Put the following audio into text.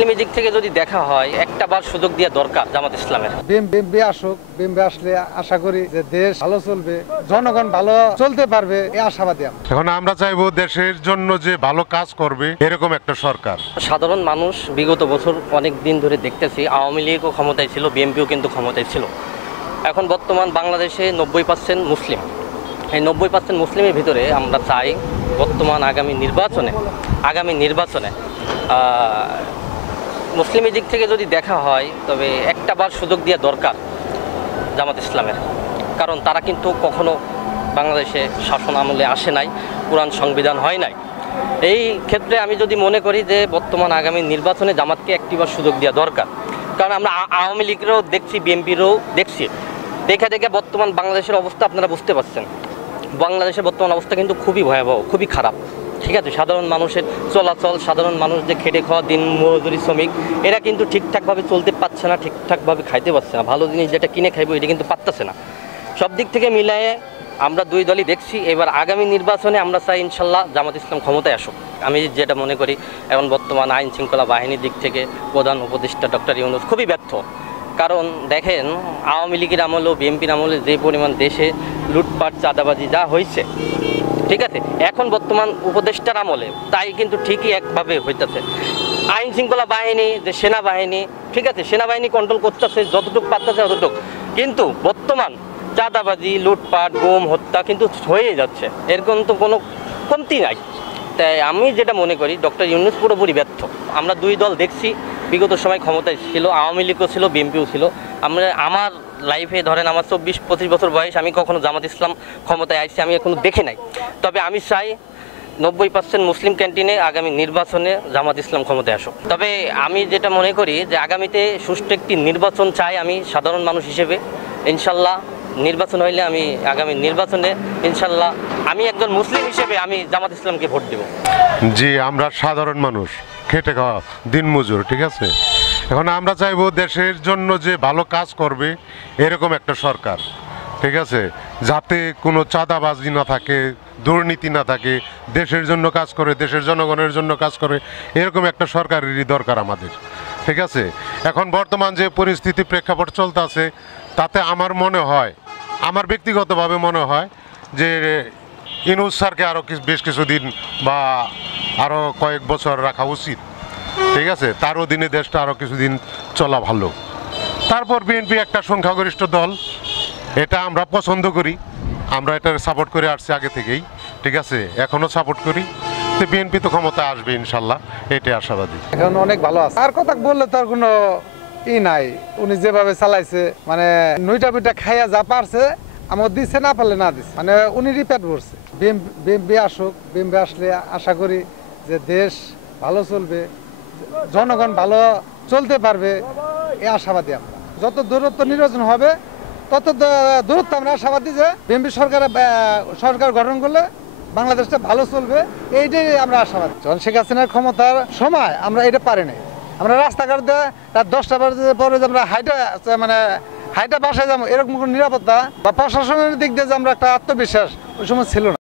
মুসলিমের দিক থেকে যদি দেখা হয় একটা বার সুযোগ দেওয়া দরকার জামাত ইসলামের। বিএনপি আসুক, বিএনপি আসলে আশা করি যে দেশ ভালো চলবে, জনগণ ভালো চলতে পারবে, এই আশাবাদী আমরা। এখন আমরা চাইবো দেশের জন্য যে ভালো কাজ করবে এরকম একটা সরকার। সাধারণ মানুষ বিগত বছর অনেক দিন ধরে দেখতেছি আওয়ামী লীগও ক্ষমতায় ছিল, বিএনপিও কিন্তু ক্ষমতায় ছিল। এখন বর্তমান বাংলাদেশে 90% মুসলিম। এই 90% মুসলিমের ভিতরে আমরা চাই বর্তমান আগামী নির্বাচনে মুসলিমের দিক থেকে যদি দেখা হয় তবে একটা বার সুযোগ দেওয়া দরকার জামাত ইসলামের। কারণ তারা কিন্তু কখনো বাংলাদেশে শাসন আমলে আসে নাই, পুরান সংবিধান হয় নাই। এই ক্ষেত্রে আমি যদি মনে করি যে বর্তমান আগামী নির্বাচনে জামাতকে একটিবার সুযোগ দেওয়া দরকার। কারণ আমরা আওয়ামী লীগেরও দেখছি, বিএনপিরও দেখছি। দেখে বর্তমান বাংলাদেশের অবস্থা আপনারা বুঝতে পারছেন। বাংলাদেশের বর্তমান অবস্থা কিন্তু খুবই ভয়াবহ, খুবই খারাপ। ঠিক আছে, সাধারণ মানুষের চলাচল, সাধারণ মানুষ যে খেটে খাওয়া দিন মজুরি শ্রমিক, এরা কিন্তু ঠিকঠাকভাবে চলতে পারছে না, ঠিকঠাকভাবে খাইতে পারছে না। ভালো জিনিস যেটা কিনে খাইবো এটা কিন্তু পারতেছে না। সব দিক থেকে মিলিয়ে আমরা দুই দলই দেখছি। এবার আগামী নির্বাচনে আমরা চাই ইনশাল্লাহ জামাত ইসলাম ক্ষমতায় আসুক। আমি যেটা মনে করি এখন বর্তমান আইন শৃঙ্খলা বাহিনীর দিক থেকে প্রধান উপদেষ্টা ডক্টর ইউনূস খুবই ব্যর্থ। কারণ দেখেন আওয়ামী লীগের আমলে, বিএনপির আমলে যে পরিমাণ দেশে লুটপাট চাঁদাবাজি যা হয়েছে, ঠিক আছে, এখন বর্তমান উপদেষ্টার আমলে তাই কিন্তু ঠিকই একভাবে হইতেছে। আইন শৃঙ্খলা বাহিনী যে সেনাবাহিনী, ঠিক আছে, সেনাবাহিনী কন্ট্রোল করতেছে যতটুকু পারতেছে ততটুকু, কিন্তু বর্তমান চাঁদাবাজি, লুটপাট, গুম, হত্যা কিন্তু হয়ে যাচ্ছে, এরকম তো কোনো কমতি নাই। তাই আমি যেটা মনে করি ডক্টর ইউনূস পুরোপুরি ব্যর্থ। আমরা দুই দল দেখছি বিগত সময় ক্ষমতায় ছিল, আওয়ামী লীগও ছিল, বিএনপিও ছিল। আমার লাইফে ধরেন আমার 24-25 বছর বয়স, আমি কখনো জামাত ইসলাম ক্ষমতায় আসছি আমি এখনো দেখি নাই। তবে আমি চাই 90% মুসলিম ক্যান্টিনে আগামী নির্বাচনে জামাত ইসলাম ক্ষমতায় আসুক। তবে আমি যেটা মনে করি যে আগামীতে সুষ্ঠু একটি নির্বাচন চাই আমি সাধারণ মানুষ হিসেবে। ইনশাল্লাহ নির্বাচন হইলে আমি আগামী নির্বাচনে ইনশাল্লাহ আমি একজন মুসলিম হিসেবে আমি জামাত ইসলামকে ভোট দেব। জি, আমরা সাধারণ মানুষ, খেটে খাওয়া দিনমজুর, ঠিক আছে। এখন আমরা চাইবো দেশের জন্য যে ভালো কাজ করবে এরকম একটা সরকার, ঠিক আছে, যাতে কোনো চাঁদাবাজি না থাকে, দুর্নীতি না থাকে, দেশের জন্য কাজ করে, দেশের জনগণের জন্য কাজ করে, এরকম একটা সরকারেরই দরকার আমাদের, ঠিক আছে। এখন বর্তমান যে পরিস্থিতি প্রেক্ষাপট চলতে আছে তাতে আমার মনে হয়, আমার ব্যক্তিগতভাবে মনে হয় যে ইউনূস স্যারকে আরও বেশ কিছুদিন বা আরও কয়েক বছর রাখা উচিত, ঠিক আছে। তার অধীনে দেশটা আরও কিছুদিন চলা ভালো। তারপর বিএনপি একটা সংখ্যাগরিষ্ঠ দল, এটা আমরা পছন্দ করি, আমরা এটা সাপোর্ট করে আসছি আগে থেকেই, ঠিক আছে, এখনও সাপোর্ট করি। তো বিএনপি তো ক্ষমতা আসবে ইনশাল্লাহ, এটাই আশাবাদী। এখন অনেক ভালো আছে, আর কথা বললে তার কোনো নাই। উনি যেভাবে চালাইছে, মানে নইটা পিঠা খাইয়া যা পারছে আমার দিচ্ছে, না পারলে না দিচ্ছে, মানে উনি রিপেট করছে। বিএনপি আসুক, বিএনপি আসলে আশা করি যে দেশ ভালো চলবে, জনগণ ভালো চলতে পারবে, এই আশাবাদী আমরা। যত দূরত্ব নির্বাচন হবে তত দূরত্ব আমরা আশাবাদী যে বিএনপি সরকার গঠন করলে বাংলাদেশটা ভালো চলবে, এইটাই আমরা আশাবাদী। যখন শেখ হাসিনার ক্ষমতার সময় আমরা এটা পারি নাই, আমরা রাস্তাঘাট দিয়ে রাত 10টা বাজে পরে যে আমরা হাইটা বাসায় যাবো এরকম কোনো নিরাপত্তা বা প্রশাসনের দিক দিয়ে যে আমরা একটা আত্মবিশ্বাস ওই সময় ছিল না।